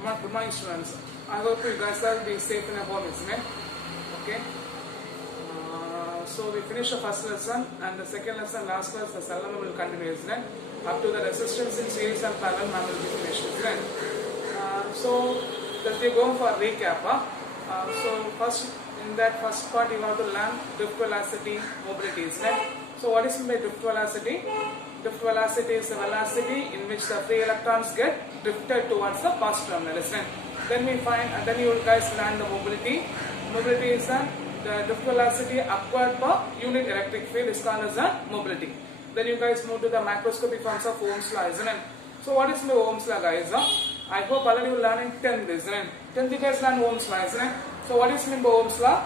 Good morning, students. I hope you guys are being safe in your home, isn't it? Okay. So we finished the first lesson, and the second lesson, last class, the cell number will continue, isn't it? Up to the resistance in series and parallel, man will be finished, isn't it? So let's go for a recap. So first, in that first part, you have to learn drift velocity, mobility, isn't it? So what is meant by drift velocity? Drift velocity is the velocity in which the free electrons get drifted towards the positive terminal, isn't it? Then we find, and then you guys learn the mobility. Mobility is the drift velocity acquired per unit electric field is called as a mobility. Then you guys move to the macroscopic forms of Ohm's law, isn't it? So what is the Ohm's law, guys? I hope already you learn in 10th, isn't it? 10th you guys learn Ohm's law, isn't it? So what is meant by Ohm's law?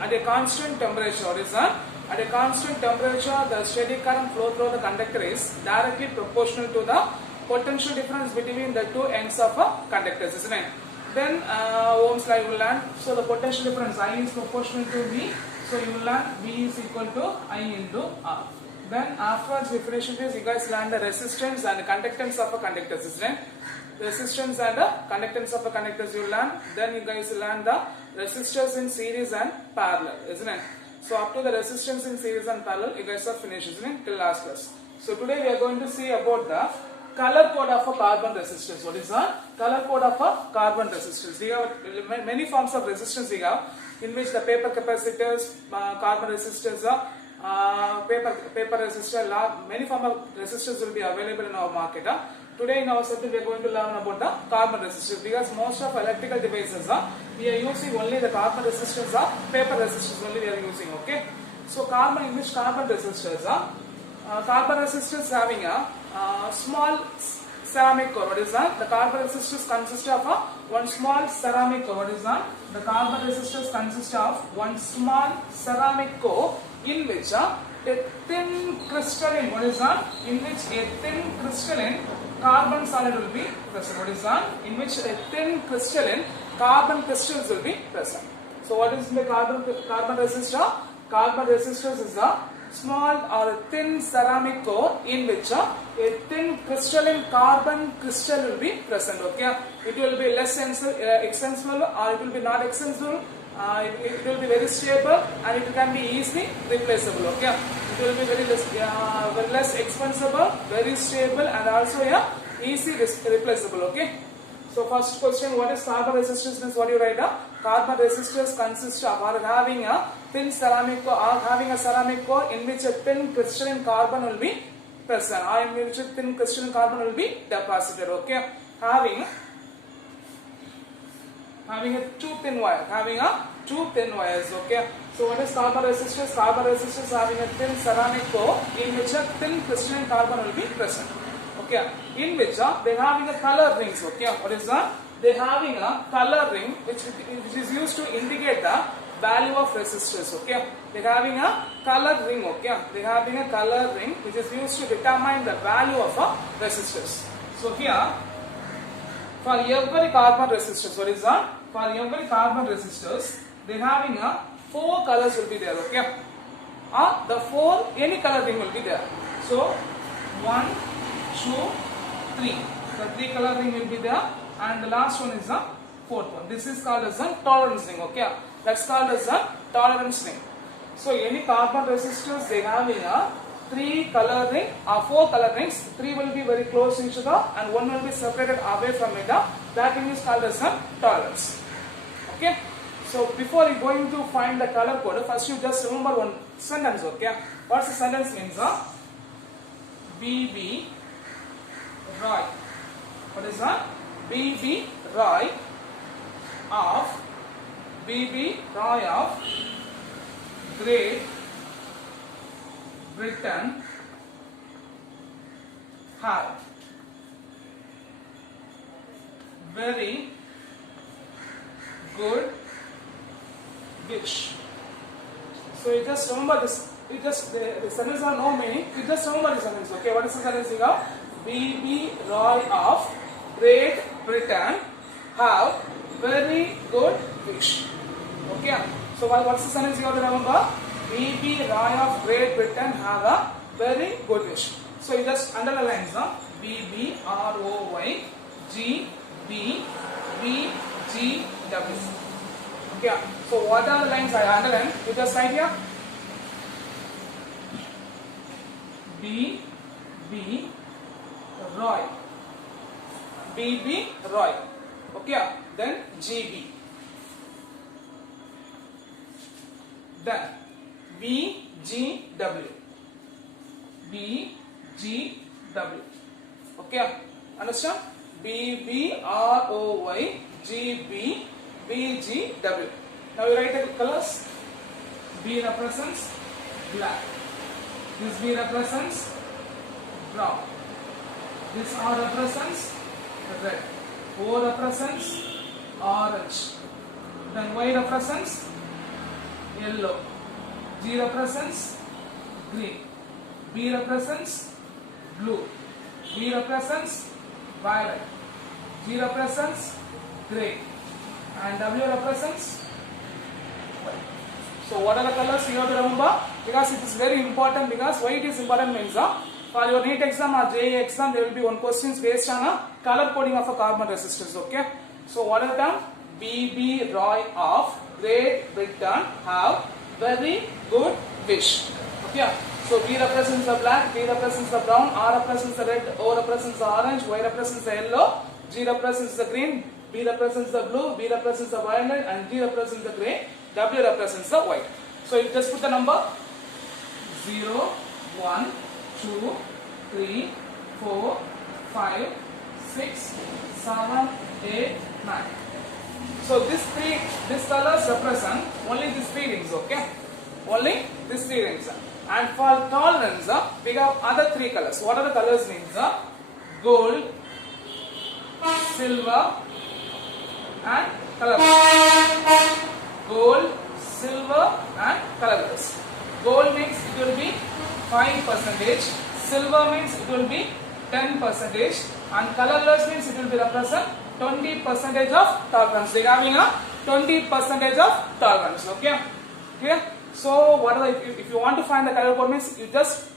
At a constant temperature, what is that? At a constant temperature, the steady current flow through the conductor is directly proportional to the potential difference between the two ends of a conductor, isn't it? Then Ohm's law you will learn. So the potential difference I is proportional to V. So you will learn V is equal to I into R. Then afterwards we finish with this, you guys learn the resistance and the conductance of a conductor, isn't it? Resistance and the conductance of a conductor you learn. Then you guys learn the resistors in series and parallel, isn't it? So up to the resistance in series and parallel, you guys are finished, isn't it? Till last class. So today we are going to see about the color code of a carbon resistance. What is the color code of a carbon resistance? We have many forms of resistance we have, in which the paper capacitors, carbon resistors, paper resistor, many forms of resistors will be available in our market. Today in our session we are going to learn about the carbon resistors, because most of electrical devices we are using only the carbon resistors, paper resistors only we are using. Okay. So carbon, in which carbon resistors carbon resistors having a small ceramic core. What is that? The carbon resistors consist of one small ceramic core. What is that? The carbon resistors consist of one small ceramic core in which a thin crystalline, what is that? In which a thin crystalline carbon solid will be present. What is that? In which a thin crystalline carbon crystals will be present. So what is the carbon resistor? Carbon resistors is a small or a thin ceramic core in which a thin crystalline carbon crystal will be present. Okay, it will be less extensible or it will be not extensible. It will be very stable and it can be easily replaceable. Okay, it will be very less expensive, very stable, and also easy replaceable. Okay. So first question, what is carbon resistance? Means what you write? Carbon resistors consist of or having a thin ceramic core, or having a ceramic core in which a thin crystalline carbon will be present, or in which a thin crystalline carbon will be deposited. Okay, having a two thin wires. Okay. So what is carbon resistors? Carbon resistors having a thin ceramic core in which a thin crystalline carbon will be present. Okay, in which they having a color rings. Okay, what is that? They having a color ring which is used to indicate the value of resistors. Okay, they having a color ring. Okay, they having a color ring which is used to determine the value of resistors. So here, for every carbon resistors, what is that? For every carbon resistors, they having a 4 colors will be there. Okay, the 4 any color ring will be there. So 1, 2, 3. The 3 color ring will be there, and the last one is the 4th one. This is called as a tolerance ring. Okay, that's called as a tolerance ring. So any carbon resistors, they having a 3 color ring or 4 color rings. 3 will be very close to each other and 1 will be separated away from it. That ring is called as a tolerance. Okay. So before you going to find the color code, first you just remember one sentence. Okay, what's the sentence means? B.B. Roy. What is that? B.B. Roy of Great Britain have very good wish. So you just remember this. The sentence have no meaning. You just remember the sentence. Okay, what is the sentence you have? B.B. Roy of Great Britain have very good wish. Okay. So what's the sentence you have to remember? B.B. Roy of Great Britain have a very good wish. So you just underline B.B. R.O.Y. G B, B, G, W. Okay, so what are the lines I underline? You just write here. B, B, Roy. B, B, Roy. Okay, then G, B. Then B, G, W. B, G, W. Okay, understand? B, B, R, O, Y, G, B, B, G, W. Now you write the colors. B represents black. This B represents brown. This R represents red. O represents orange. Then Y represents yellow. G represents green. B represents blue. B represents violet. G represents grey. And W represents white. So what are the colors you have to remember? Because it is very important. Because why it is important means for your NEET exam or JEE exam there will be one questions based on a color coding of a carbon resistance. Okay. So what are the term? B.B. Roy of Great Britain have very good wish. Okay. So B represents the black, B represents the brown, R represents the red, O represents the orange, Y represents the yellow, G represents the green, B represents the blue, B represents the violet, and G represents the grey, W represents the white. So you just put the number 0, 1, 2, 3, 4, 5, 6, 7, 8, 9. So these colors represent only these three rings, okay? Only these three rings. And for tolerance, we have other three colors. What are the colors means? Gold, silver, and colorless. Gold, silver, and colorless. Gold means it will be 5%. Silver means it will be 10%. And colorless means it will be represent 20% of tolerance. They are having a 20% of tolerance. Okay? Clear? So, what are the, if you want to find the color code means you just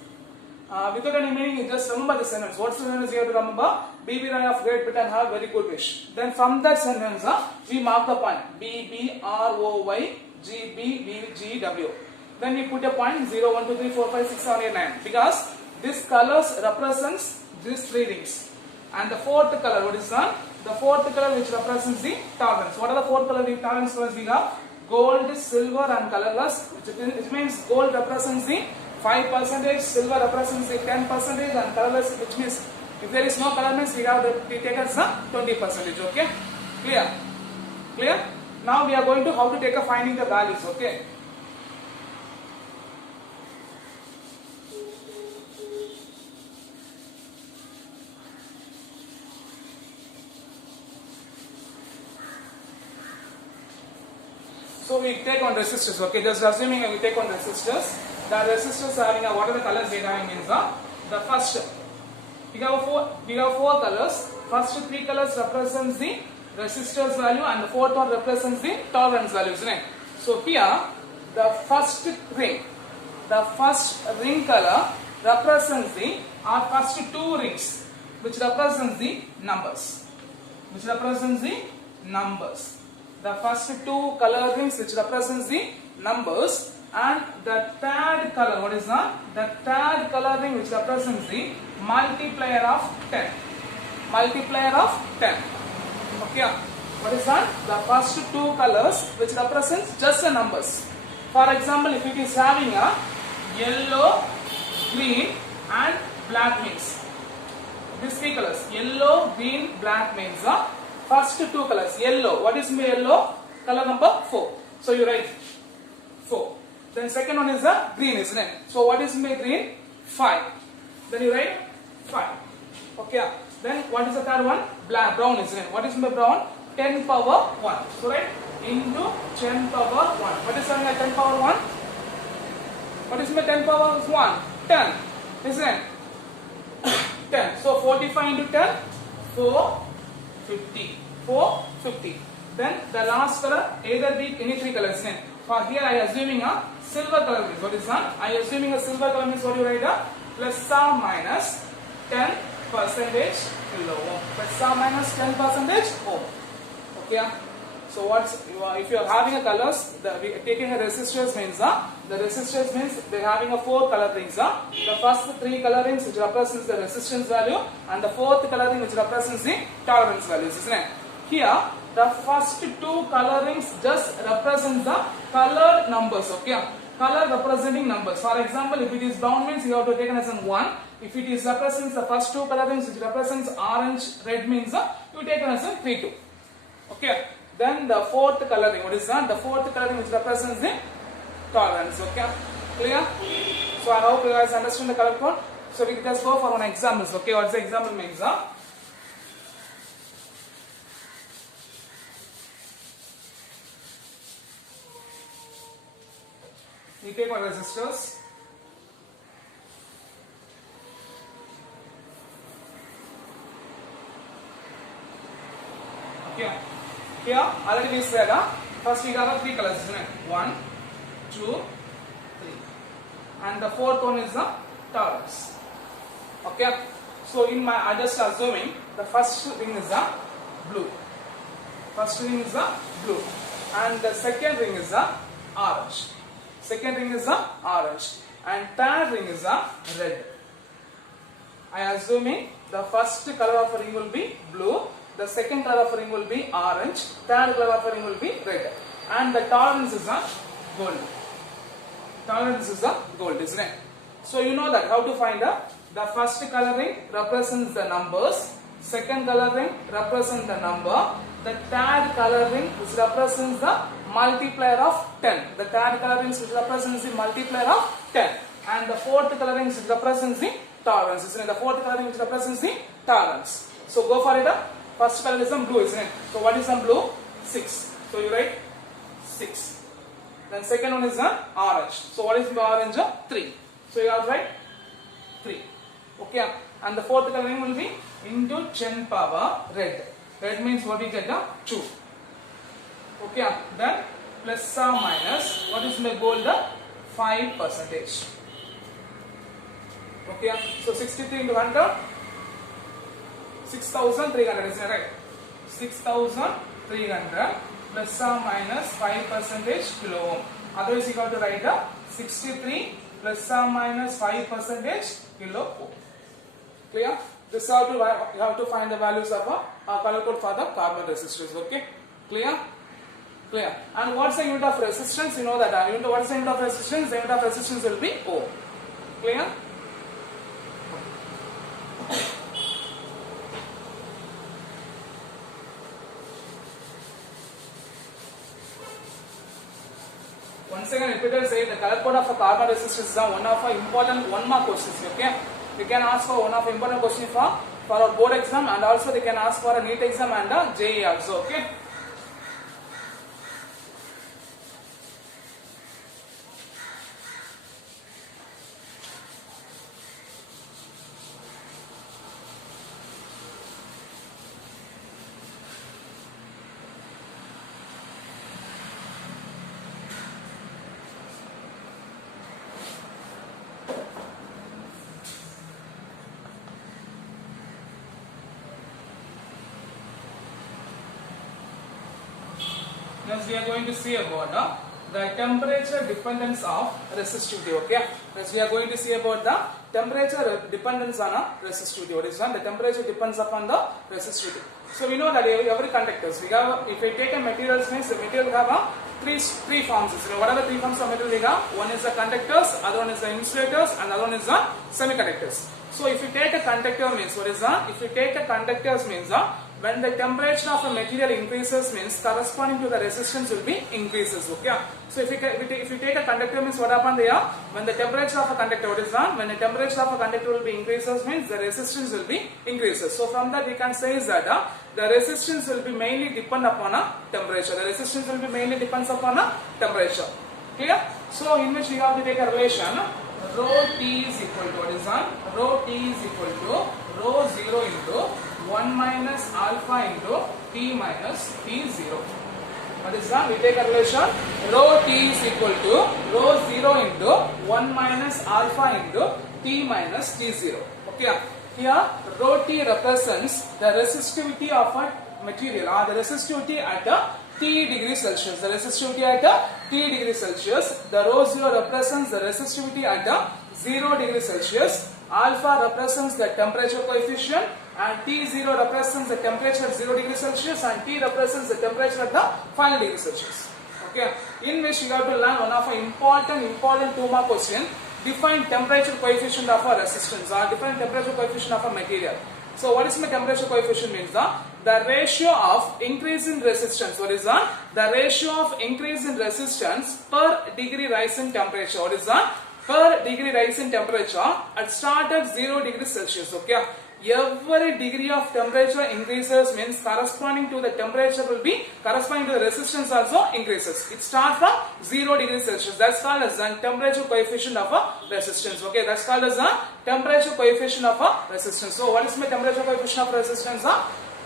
without any meaning you just remember the sentence. What sentence you have to remember? B.B. Roy of Great Britain have very good wish. Then from that sentence we mark the point B.B.R.O.Y. G.B.B.G.W. Then we put a point 0, 1, 2, 3, 4, 5, 6, 7, 8, 9 because this colors represents these three rings. And the fourth color, what is that? The fourth color which represents the tolerance. What are the fourth color in tolerance colors we have? Gold, silver, and colorless. Which means gold represents the 5%, silver represents the 10%, and colorless, which means if there is no color means we take as 20%. Okay, clear? Clear? Now we are going to how to take a finding the values. Okay. So we take on resistors, okay, just assuming we take on resistors. The resistors having a, what are the colors we are having means the first, we have four colors. First three colors represents the resistors value and the fourth one represents the tolerance value, isn't it? So here, the first ring color represents the, our first two rings, which represents the numbers. The first two color rings which represents the numbers, and the third color, what is that? The third color ring which represents the multiplier of 10. Okay, what is that? The first two colors which represents just the numbers. For example, if it is having a yellow, green, and black means these three colors, yellow, green, black means first two colors. Yellow, what is yellow? Color number 4. So you write 4. Then second one is the green, isn't it? So what is green? 5. Then you write 5. Okay. Then what is the third one? Brown, isn't it? What is brown? 10 power 1. So write into 10 power 1. What is 10 power 1? What is 10 power 1? 10. Isn't it? 10. So 45 into 10, 450. 450. Then the last color, either be any three colors. For here I am assuming a silver color means what is that? I am assuming a silver color means what you write? Plus or minus 10 percentage kilo ohm. Plus or minus 10 percentage ohm. Okay. So if you are having a colors, taking a resistors means the resistors means they are having a 4 color rings. The first 3 colorings which represents the resistance value, and the fourth coloring which represents the tolerance values, isn't it? Here the first 2 colorings just represent the colored numbers. Okay, color representing numbers. For example, if it is brown means you have to take it as 1. If it is represents the first 2 colorings which represents orange, red means you take it as 3, 2. Okay. Then the fourth coloring, what is that? The fourth coloring which represents the tolerance. Okay, clear? So I hope you guys understand the color code. So we just go for one examples. Okay, what's the example means? We take one resistors. Okay. Here already we said first we have 3 colors, isn't it? 1, 2, 3, and the fourth one is the tolerance. Okay, so I just assuming the first ring is the blue. First ring is the blue, and the second ring is the orange. Second ring is the orange, and third ring is the red. I am assuming the first color of a ring will be blue. The second color of ring will be orange, third color of ring will be red, and the tolerance is a gold. Tolerance is a gold, isn't it? So you know that how to find the first coloring represents the numbers, second coloring represents the number, the third coloring which represents the multiplier of 10. The third coloring which represents the multiplier of 10, and the fourth coloring which represents the tolerance, isn't it? The fourth coloring which represents the tolerance. So go for it. First color is blue, isn't it? So what is blue? 6. So you write 6. Then second one is orange. So what is orange? 3. So you have to write 3. Okay. And the fourth coloring will be into 10 power red. Red means what we get? 2. Okay. Then plus or minus, what is in the gold? 5%. Okay. So 63 into 100. 6,300, is that right? 6,300 plus or minus 5% kilo ohm. Otherwise you have to write 63 plus or minus 5% kilo ohm. Clear? This is how you have to find the values of a color code for the carbon resistors. Okay? Clear? Clear. And what's the unit of resistance? You know that what is the unit of resistance? The unit of resistance will be ohm. Clear? Once again, repeater say the color code of a carbon resistor is one of the important 1 mark questions. Okay, they can ask for one of the important questions for our board exam, and also they can ask for a NEET exam and a JEE also. Okay. Next we are going to see about the temperature dependence of resistivity. Okay. Next we are going to see about the temperature dependence on resistivity. What is that? The temperature depends upon the resistivity. So we know that every conductors, we have, if we take a material means the material have three forms. So what are the 3 forms of material we have? One is the conductors, other one is the insulators, and other one is the semiconductors. So if you take a conductor means what is that? If you take a conductors means when the temperature of a material increases means corresponding to the resistance will be increases. Okay. So if you take a conductor means what happens there? When the temperature of a conductor, what is that? When the temperature of a conductor will be increases means the resistance will be increases. So from that we can say is that the resistance will be mainly depend upon a temperature. The resistance will be mainly depends upon a temperature. Clear? So in which we have to take a relation. Rho T is equal to what is that? Rho T is equal to rho 0 into 1 minus alpha into T minus T0. What is that? We take a relation. Rho T is equal to rho 0 into 1 minus alpha into T minus T0. Okay. Here rho T represents the resistivity of a material or the resistivity at a T degree Celsius. The resistivity at a T degree Celsius. The rho 0 represents the resistivity at a 0 degree Celsius. Alpha represents the temperature coefficient and T0 represents the temperature at 0 degree Celsius and T represents the temperature at the final degree Celsius. Okay. In which you have to learn one of the important 2-mark question. Define temperature coefficient of a resistance or define temperature coefficient of a material. So what is my temperature coefficient means? The ratio of increase in resistance. What is that? The ratio of increase in resistance per degree rise in temperature. What is that? Per degree rise in temperature at start at 0 degree Celsius. Okay. Every degree of temperature increases means corresponding to the temperature will be corresponding to the resistance also increases. It starts from 0 degree Celsius. That's called as the temperature coefficient of a resistance. Okay, that's called as the temperature coefficient of a resistance. So what is my temperature coefficient of resistance?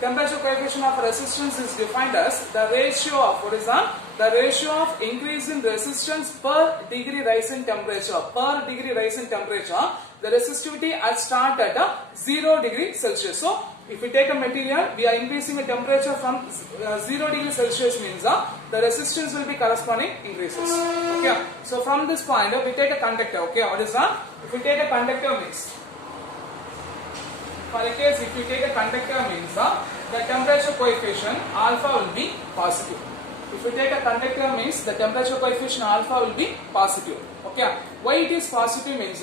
Temperature coefficient of resistance is defined as the ratio of what is that? The ratio of increase in resistance per degree rise in temperature. Per degree rise in temperature, the resistivity at start at a 0 degree Celsius. So if we take a material, we are increasing the temperature from 0 degree Celsius means the resistance will be corresponding increases. Okay. So from this point, we take a conductor. Okay, what is that? If we take a conductor means, for a case, if you take a conductor means the temperature coefficient alpha will be positive. If you take a conductor means the temperature coefficient alpha will be positive. Okay. Why it is positive means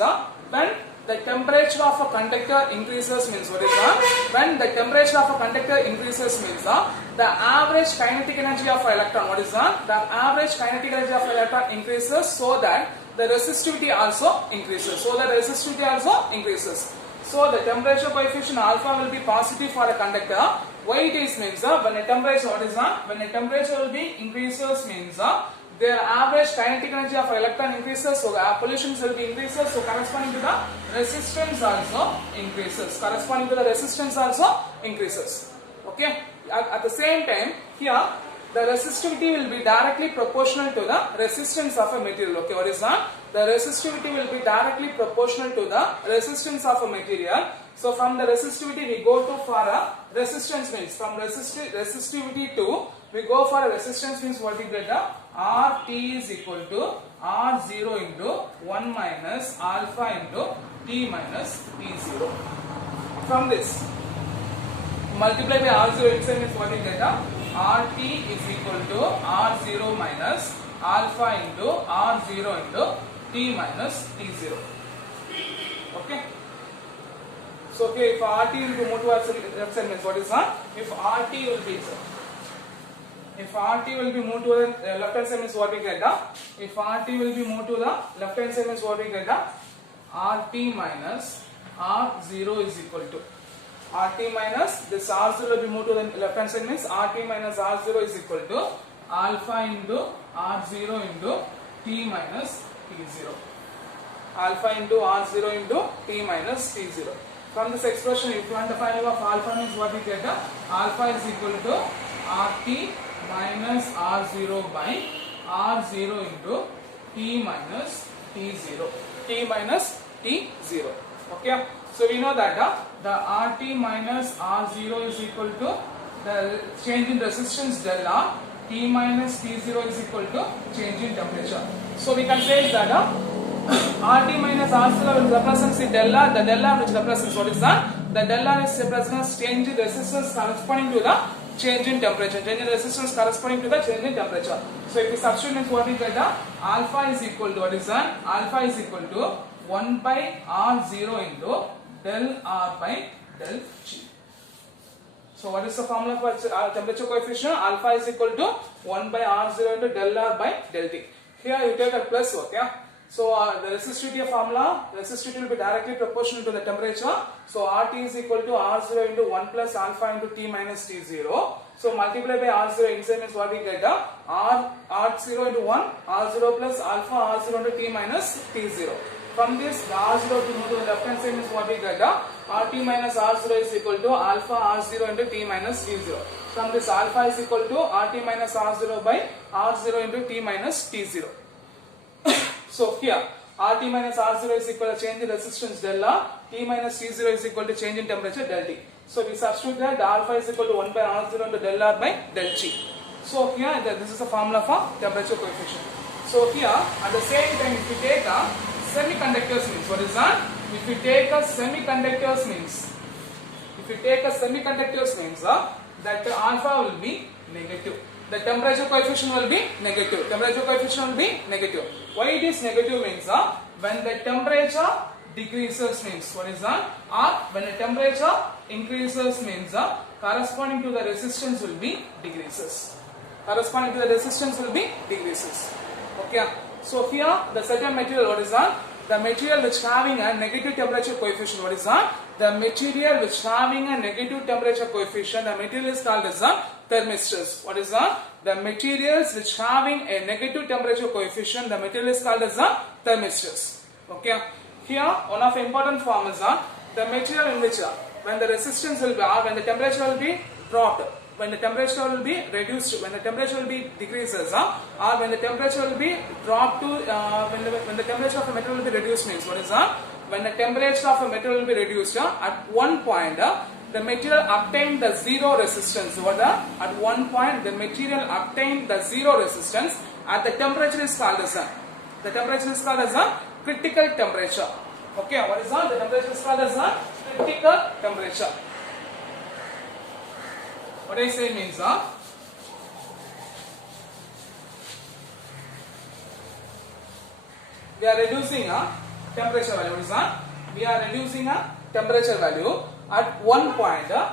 when the temperature of a conductor increases means what is that? When the temperature of a conductor increases means the average kinetic energy of an electron. What is that? The average kinetic energy of an electron increases so that the resistivity also increases. So the temperature coefficient alpha will be positive for a conductor. Why it is means when the temperature, what is that? When the temperature will be increases means their average kinetic energy of electron increases, so the pollution will be increases, so corresponding to the resistance also increases. Okay. At the same time, here the resistivity will be directly proportional to the resistance of a material. Okay, what is that? The resistivity will be directly proportional to the resistance of a material. So from the resistivity we go to for a resistance means from resistivity to we go for a resistance means what we get RT is equal to R0 into 1 minus alpha into T minus T0. From this multiply by R0 itself means what we get RT is equal to R0 minus alpha into R0 into T minus T0. Okay. So okay, if RT will be moved towards the left side means what is that? If RT will be moved to the left hand side means what we get? If RT will be moved to the left hand side means what we get? RT minus R0 is equal to RT minus this R0 will be moved to the left hand side means RT minus R0 is equal to alpha into R0 into T minus T0. Alpha into R0 into T minus T0. From this expression, if you want the value of alpha means what we get? Alpha is equal to RT minus R0 by R0 into T minus T0. T minus T0. Okay. So we know that the RT minus R0 is equal to the change in resistance del R. T minus T0 is equal to change in temperature. So we can say that RT minus R0 will represent the del R. The del R which represents what is that? The del R is represents change in resistance corresponding to the change in temperature. Change in resistance corresponding to the change in temperature. So if we substitute means what we get? Alpha is equal to what is that? Alpha is equal to 1 by R0 into del R by del G. So what is the formula for temperature coefficient? Alpha is equal to 1 by R0 into del R by del T. Here you take a plus, okay? So the resistivity formula, resistivity will be directly proportional to the temperature. So RT is equal to R0 into 1 plus alpha into T minus T0. So multiply by R0 inside is what we get? R0 into 1, R0 plus alpha R0 into T minus T0. From this, the R0 to move to the left hand side is what we get? RT minus R0 is equal to alpha R0 into T minus T0. From this, alpha is equal to RT minus R0 by R0 into T minus T0. So here, RT minus R0 is equal to change in resistance del R, T minus T0 is equal to change in temperature del T. So we substitute that the alpha is equal to 1 by R0 into del R by del T. So here this is the formula for temperature coefficient. So here at the same time if we take a semiconductors means, what is that? If we take a semiconductors means, that alpha will be negative. The temperature coefficient will be negative. Temperature coefficient will be negative. Why it is negative means when the temperature decreases means, what is that? Or when the temperature increases means corresponding to the resistance will be decreases. Corresponding to the resistance will be decreases. Okay. So here the certain material, what is that? The material which having a negative temperature coefficient, what is that? The material which having a negative temperature coefficient, the material is called as a thermistors. What is that? The materials which having a negative temperature coefficient, the material is called as a thermistors. Okay. Here one of the important form is the material in which when the resistance will be, when the temperature will be dropped, when the temperature will be reduced, when the temperature will be decreases, or when the temperature will be dropped to, when the temperature of a metal will be reduced means, what is that? When the temperature of a metal will be reduced, at one point the material obtained the zero resistance. At one point the material obtained the zero resistance at the temperature is called as the temperature is called as a critical temperature. Okay, what is that? The temperature is called as a critical temperature. What I say means we are reducing a temperature value. What is that? We are reducing a temperature value. At one point the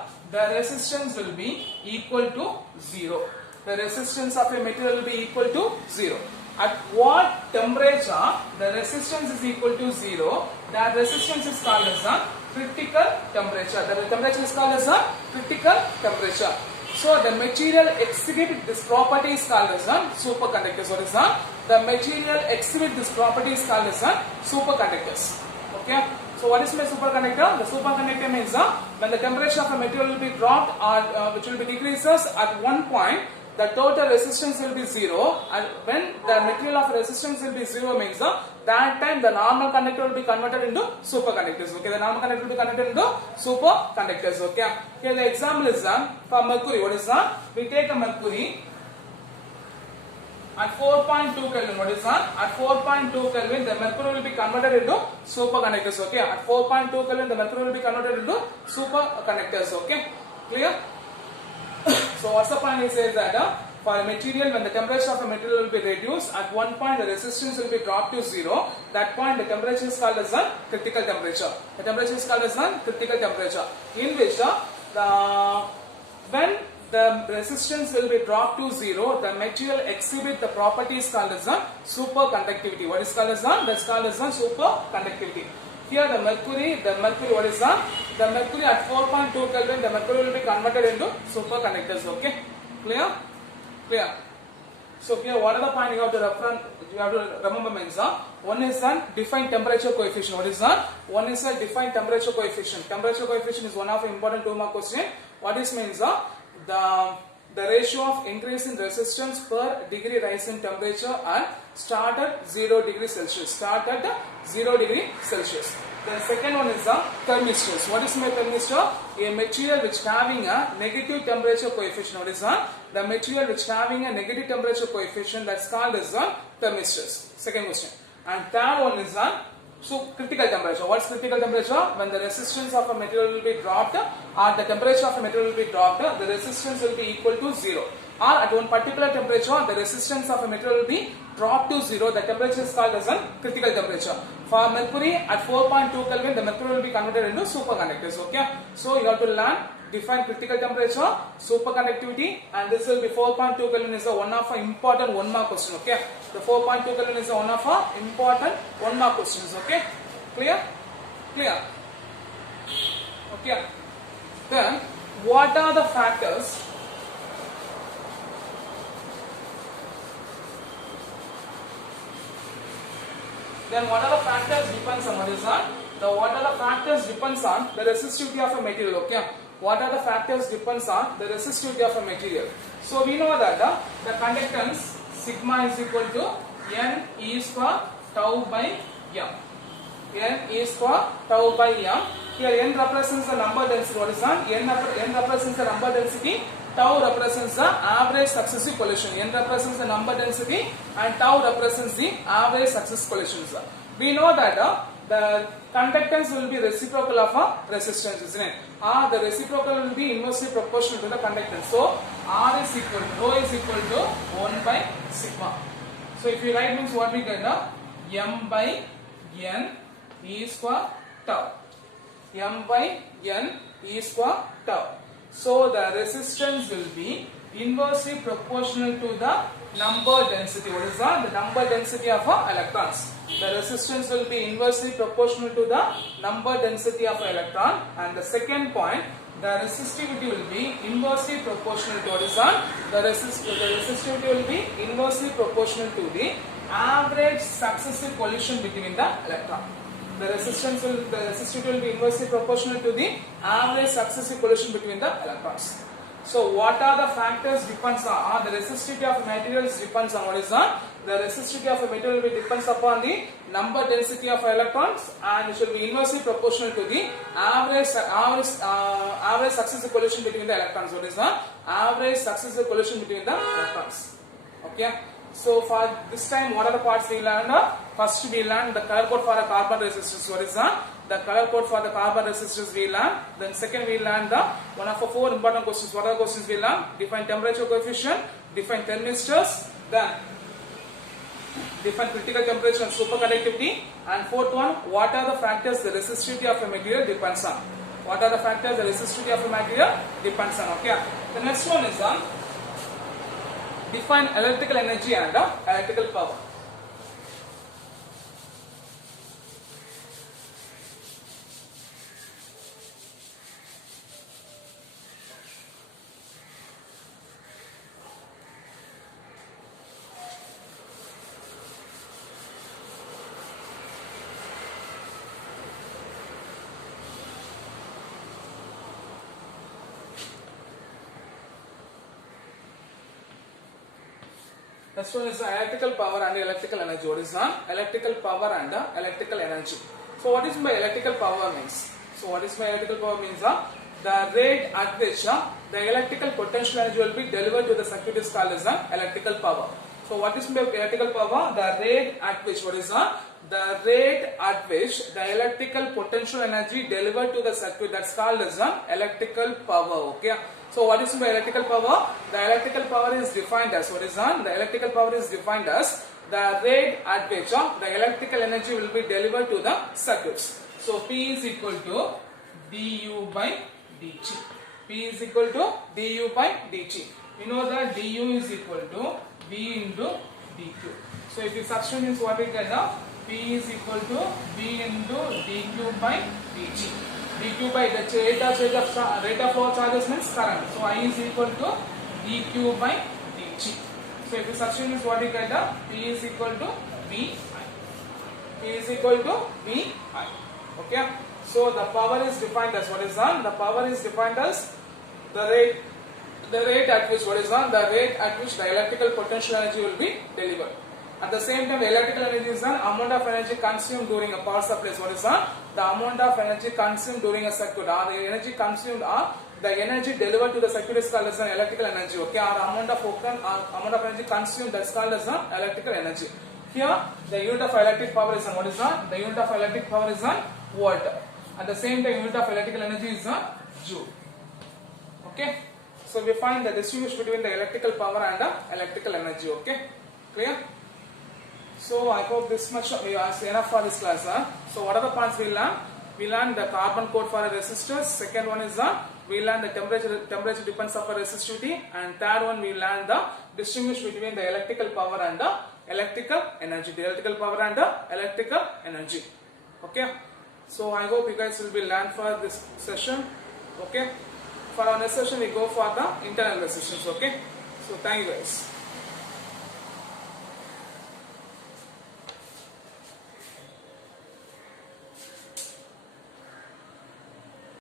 resistance will be equal to 0. The resistance of a material will be equal to 0. At what temperature the resistance is equal to 0, that resistance is called as a critical temperature. The temperature is called as a critical temperature. So the material exhibit this property is called as a superconductors. What is that? The material exhibit this property is called as a superconductors. Okay. So what is my superconductor? The superconductor means when the temperature of a material will be dropped or which will be decreases at one point, the total resistance will be 0, and when the material of resistance will be 0 means that time the normal conductor will be converted into superconductors. Okay, the normal conductor will be converted into superconductors. Okay, here the example is for mercury. What is that? We take a mercury at 4.2 Kelvin. What is that? At 4.2 Kelvin the mercury will be converted into superconductors. Okay, at 4.2 Kelvin the mercury will be converted into superconductors. Okay, clear? So what's the point? He says that for a material, when the temperature of a material will be reduced, at one point the resistance will be dropped to 0. That point the temperature is called as a critical temperature. The temperature is called as a critical temperature, in which when the resistance will be dropped to 0, the material exhibit the properties called as a superconductivity. What is called as a? That's called as a superconductivity. Here the mercury, what is that? The mercury at 4.2 Kelvin, the mercury will be converted into superconductors. Okay, clear? Clear. So here, what are the points you have to remember means one is defined temperature coefficient. What is that? One is defined temperature coefficient. Temperature coefficient is one of the important 2-mark question. What this means the ratio of increase in resistance per degree rise in temperature at start at 0 degree Celsius. Start at 0 degree Celsius. The second one is the thermistors. What is my thermistor? A material which having a negative temperature coefficient. What is that? The material which having a negative temperature coefficient, that's called as the thermistors. Second question. And third one is the critical temperature. What's critical temperature? When the resistance of a material will be dropped or the temperature of a material will be dropped, the resistance will be equal to 0. Or at one particular temperature, the resistance of a material will be dropped to 0. The temperature is called as a critical temperature. For mercury at 4.2 Kelvin, the mercury will be converted into superconductors. Okay. So you have to learn define critical temperature, superconductivity, and this will be 4.2 Kelvin is one of an important 1-mark question. Okay. The 4.2 Kelvin is one of an important 1-mark questions. Okay. Clear? Clear. Okay. Then what are the factors what are the factors depends on what is that? What are the factors depends on the resistivity of a material. Okay. What are the factors depends on the resistivity of a material. So we know that the conductance sigma is equal to N E for tau by m. N is for tau by m. Here n represents the number density. What is that? N represents the number density. Tau represents the average successive collision. N represents the number density and tau represents the average successive collisions. We know that the conductance will be reciprocal of a resistance, isn't it? The reciprocal will be inversely proportional to the conductance. So R is equal to rho is equal to 1 by sigma. So if you write means what we get now? M by N is for tau. M by N is for tau. So the resistance will be inversely proportional to the number density. What is that? The number density of electrons. The resistance will be inversely proportional to the number density of electron. And the second point, the resistivity will be inversely proportional to what is that? The resistivity will be inversely proportional to the average successive collision between the electron. The resistivity will be inversely proportional to the average successive collision between the electrons. So what are the factors depends on? The resistivity of materials depends on what is that? The resistivity of a material will depends upon the number density of electrons and it should be inversely proportional to the average successive collision between the electrons. What is that? Average successive collision between the electrons. Okay. So for this time, what are the parts we learned? First we learned the color code for the carbon resistance. What is that? The color code for the carbon resistance we learned. Then second we learned the one of the four important questions. What are the questions we learned? Define temperature coefficient, define thermistors, then define critical temperature and superconductivity, and fourth one, what are the factors the resistivity of a material depends on? What are the factors the resistivity of a material depends on? Okay. The next one is define electrical energy and electrical power. Next one is electrical power and electrical energy. What is electrical power and electrical energy? So what is by electrical power means? So what is by electrical power means? The rate at which the electrical potential energy will be delivered to the circuit is called as electrical power. So what is by electrical power? The rate at which, what is the rate at which the electrical potential energy delivered to the circuit, that's called as electrical power. Okay. So what is by electrical power? The electrical power is defined as, what is the electrical power is defined as the rate at which the electrical energy will be delivered to the circuits. So P is equal to du by dt. P is equal to du by dt. You know that du is equal to V into dq. So if you substitute means what we get now? P is equal to V into dq by dt. dq by the rate of flow charges means current. So I is equal to dq by dt. So if you substitute means what we get now? P is equal to Vi. P is equal to Vi. Okay. So the power is defined as, what is that? The power is defined as the rate at which, what is that? The rate at which the electrical potential energy will be delivered. At the same time, the electrical energy is the amount of energy consumed during a power supply. What is that? The amount of energy consumed during a circuit, or the energy consumed, or the energy delivered to the circuit is called as an electrical energy. Okay, or amount of energy consumed, that's called as an electrical energy. Here, the unit of electric power is what is that? The unit of electric power is watt. At the same time, unit of electrical energy is joule. Okay. So we find the distribution between the electrical power and the electrical energy. Okay, clear? So I hope this much we are enough for this class. So what are the parts we learn? We learn the carbon code for a resistor. Second one is we learn the temperature depends upon resistivity, and third one we learn the distribution between the electrical power and the electrical energy. The electrical power and the electrical energy. Okay. So I hope you guys will be learned for this session. Okay. For our next session, we go for the internal resistance. Okay. So thank you guys.